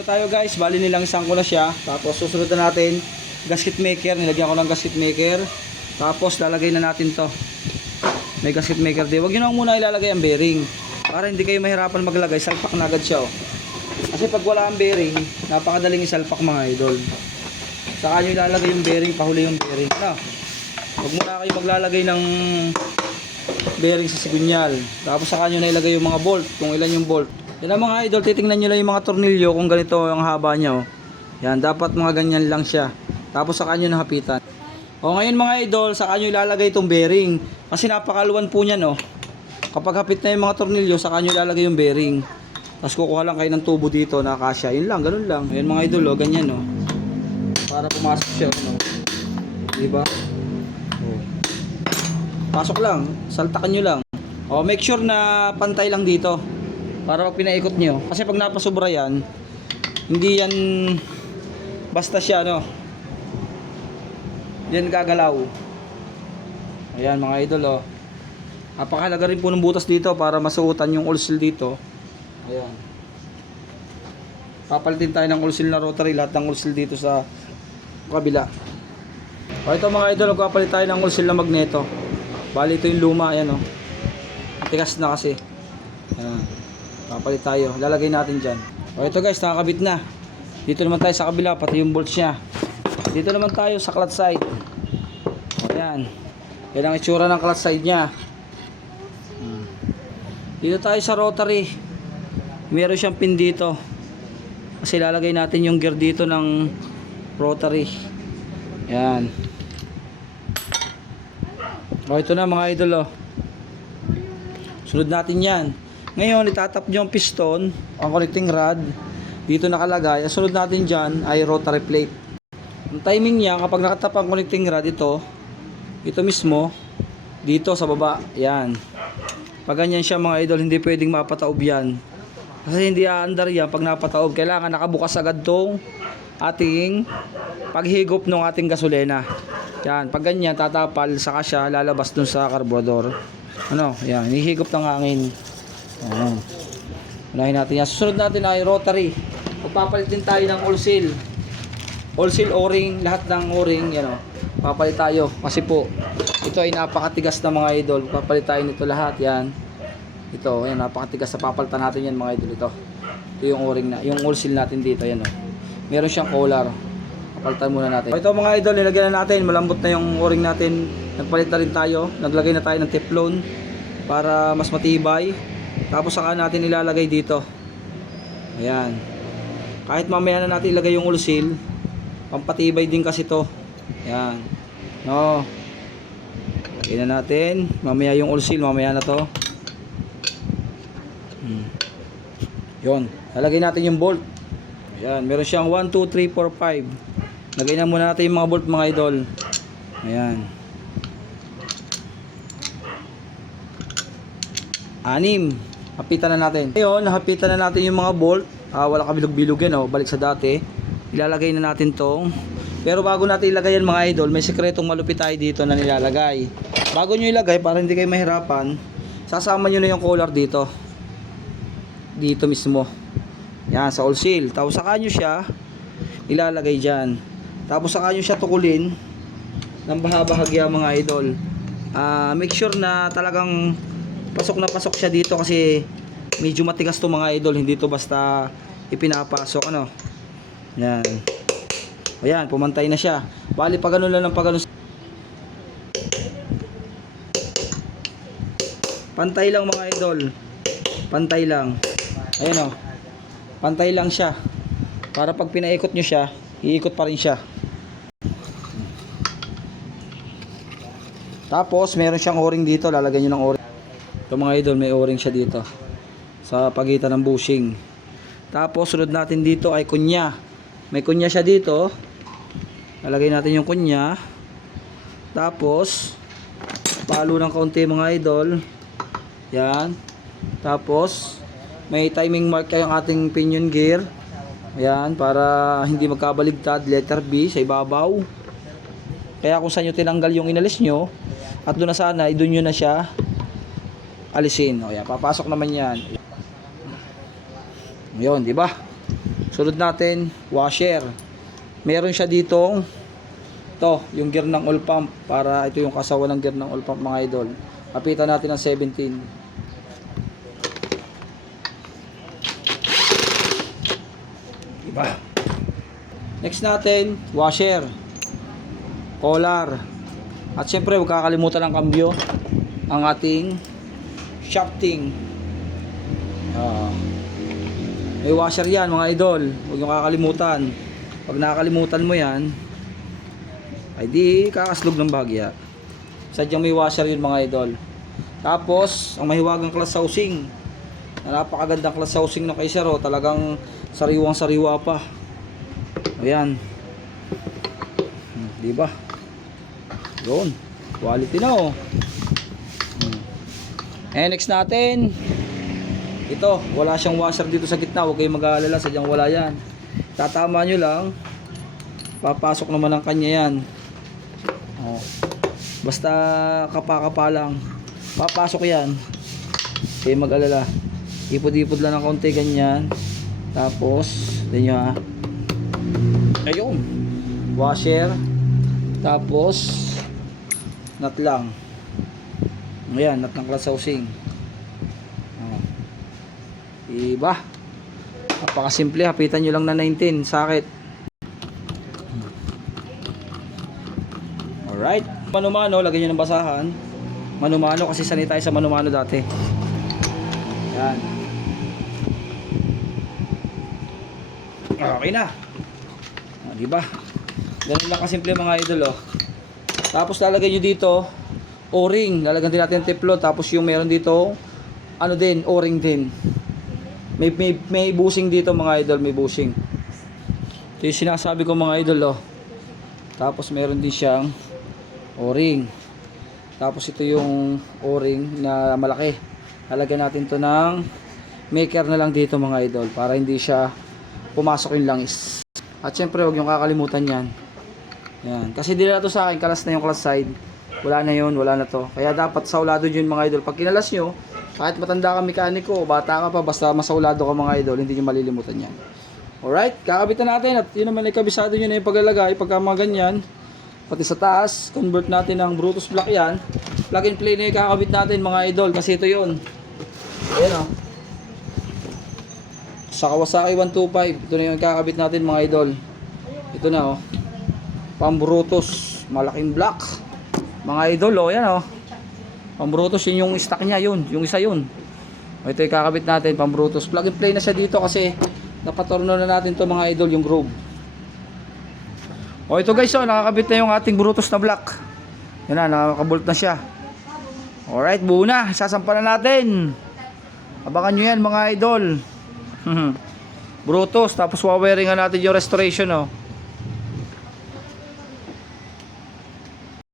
So tayo guys, bali nilang isang ko na siya. Tapos susunod na natin gasket maker, nilagyan ko ng gasket maker. Tapos lalagay na natin to. May gasket maker din. Huwag nyo na muna ilalagay ang bearing para hindi kayo mahirapan maglagay, salpak na agad siya oh. Kasi pag wala ang bearing, napakadaling isalpak mga idol. Saka nyo ilalagay yung bearing, pahuli yung bearing na. Huwag muna kayo maglalagay ng bearing sa sigunyal. Tapos saka nyo na ilagay yung mga bolt, kung ilan yung bolt. Yan ang mga idol, titingnan nyo lang yung mga tornilyo kung ganito ang haba nya oh. Yan, dapat mga ganyan lang siya. Tapos saka nyo nahapitan. O ngayon mga idol, saka nyo ilalagay itong bearing. Kasi napakaluwan po niyan oh. Kapag hapit na yung mga tornilyo, saka nyo ilalagay yung bearing. Tapos kukuha lang kayo ng tubo dito na kasya. Yun lang, ganun lang. Ayan mga idol oh, ganyan oh. Para pumasok siya oh. Diba? Oh. Pasok lang, saltakan nyo lang. O make sure na pantay lang dito. Para pag pinaikot nyo. Kasi pag napasobra yan, hindi yan basta siya no. Yan gagalaw. Ayan mga idol oh. Napakahalaga rin po ng butas dito para masuotan yung oil seal dito. Ayan. Papalitin tayo ng oil seal na rotary, lahat ng oil seal dito sa kabila. O ito mga idol, magpapalit tayo ng oil seal na magneto. Bali ito yung luma, ayan oh. Tigas na kasi. Ayan. Papalit tayo, lalagay natin dyan. O ito guys, nakakabit na. Dito naman tayo sa kabila, pati yung bolts nya. Dito naman tayo sa clutch side. Ayan. Yan ang itsura ng clutch side nya. Dito tayo sa rotary. Meron siyang pin dito. Kasi lalagay natin yung gear dito ng rotary. Ayan. O ito na mga idol oh. Sunod natin yan. Ngayon, itatap nyo ang piston, ang connecting rod, dito nakalagay. Ang sunod natin dyan ay rotary plate. Ang timing niya, kapag nakatap ang connecting rod, ito mismo, dito sa baba. Yan. Pag ganyan siya mga idol, hindi pwedeng mapataob yan. Kasi hindi aandar yan pag napataob. Kailangan nakabukas agad tong ating paghigop ng ating gasolina. Yan. Pag ganyan, tatapal, saka siya lalabas dun sa carburetor. Ano? Yan. Hihigop ng hangin. Ayan. Unahin natin yan. Susunod natin ay rotary. Magpapalit din tayo ng oil seal. Oil seal, o-ring, lahat ng o-ring, yan o. Papalit tayo. Kasi po, ito ay napakatigas na mga idol. Papalit tayo nito lahat. Yan. Ito, yan, napakatigas. Papalitan natin yan mga idol. Ito yung o-ring na. Yung oil seal natin dito. Yan o. Meron siyang collar. Papalitan muna natin. Ito mga idol, nilagyan na natin. Malambot na yung o-ring natin. Nagpalit na rin tayo. Naglagay na tayo ng teflon para mas matibay. Tapos saka natin ilalagay dito. Ayan. Kahit mamaya na natin ilagay yung oil seal, pampatibay din kasi to. Ayan. No. Lagay na natin. Mamaya yung oil seal, mamaya na to. Yun. Lalagay natin yung bolt. Ayan. Meron siyang 1, 2, 3, 4, 5. Lagay na muna natin yung mga bolt mga idol. Ayan. 6. Hapitan na natin. Ngayon, nahapitan na natin yung mga bolt. Wala kabilog-bilog yan oh. Balik sa dati. Ilalagay na natin tong. Pero bago natin ilagay yan mga idol, may sekretong malupit tayo dito na nilalagay. Bago nyo ilagay, para hindi kayo mahirapan, sasama nyo na yung collar dito. Dito mismo. Yan, sa oil seal. Tapos saka nyo siya ilalagay dyan. Tapos saka nyo siya tukulin ng bahagya mga idol. Make sure na talagang pasok na pasok siya dito kasi medyo matigas to mga idol, hindi to basta ipinapasok ano. Yan. Ayan, pumantay na siya. Bali pag ganun lang ng pag ganun. Pantay lang mga idol. Pantay lang. Ayan oh. Pantay lang siya. Para pag pinaikot nyo siya, iikot pa rin siya. Tapos meron siyang o-ring dito, lalagyan nyo ng o-ring. Ito mga idol, may o-ring siya dito sa pagitan ng bushing. Tapos sunod natin dito ay kunya. May kunya siya dito. Lalagay natin yung kunya. Tapos palo ng kaunti mga idol. Yan. Tapos may timing mark kayong ating pinion gear. Ayan, para hindi magkabaligtad. Letter B sa ibabaw. Kaya kung saan nyo tinanggal yung inalis nyo at doon na sana, doon nyo na siya alisin. O yan, papasok naman yan. Yun, di ba? Sunod natin, washer. Meron siya ditong to, yung gear ng oil pump, para ito yung kasawa ng gear ng oil pump mga idol. Kapitan natin ng 17. Diba? Next natin, washer, collar. At syempre, huwag kakalimutan ng kambyo, ang ating shafting. May washer yan mga idol, huwag nyo kakalimutan. Pag nakakalimutan mo yan, ay di kakaslog ng bagya. Sadyang may washer yun mga idol. Tapos ang mahiwagang class housing, na napakagandang class housing ng Kaysero, talagang sariwang sariwa pa. Ayan, diba? Yun, quality na oh. And next natin, ito, wala siyang washer dito sa gitna, huwag kayong mag-aalala, sadyang wala yan. Tatama nyo lang, papasok naman ang kanya yan. Oh. Basta kapa-kapa lang, papasok yan. Kaya mag-alala, ipod-ipod lang ng konti ganyan. Tapos din nyo ha, ayun, washer, tapos nut lang. Ayan, nut ng class housing. Oh. Diba? Napakasimple, hapitan nyo lang na 19 sakit. Alright, mano-mano, lagyan nyo ng basahan. Mano-mano kasi sanay tayo sa mano-mano dati. Yan. Okay na. Diba? Ganun lang kasimple mga idol oh. Tapos lalagay nyo dito O-ring, lalagyan din natin teflon. Tapos yung meron dito ano din, O-ring din. May bushing dito mga idol, may bushing. Ito yung sinasabi ko mga idol oh. Tapos meron din siyang O-ring. Tapos ito yung O-ring na malaki. Lalagyan natin to ng maker na lang dito mga idol, para hindi siya pumasok yung langis. At syempre huwag yung kakalimutan yan. Yan. Kasi di na to sa akin, kalas na yung class side. Wala na yun, wala na to. Kaya dapat saulado yun mga idol. Pag kinalas nyo, kahit matanda ka mekaniko, bata ka pa, basta masaulado ka mga idol, hindi nyo malilimutan yan. Alright, kakabitan natin. At yun naman ay kabisado nyo na yung paglalagay. Pagka mga ganyan, pati sa taas, convert natin ng Brutus block yan. Plug and play na yung kakabit natin mga idol. Kasi ito yun. Ayan o. Sa Kawasaki 125. Ito na yung kakabit natin mga idol. Ito na o. Pang Brutus. Malaking block. Mga idol o. Yan o. Pang Brutus yun yung stock niya yun. Yung isa yun. O, ito yung kakabit natin. Pang Brutus. Plug and play na siya dito kasi napatorno na natin to mga idol yung groove. O ito guys o. Nakakabit na yung ating Brutus na block. Yan na. Nakakabolt na siya. Alright. Buo na. Sasampalan natin. Abangan nyo yan mga idol. Brutus. Tapos wawiringan natin yung restoration o.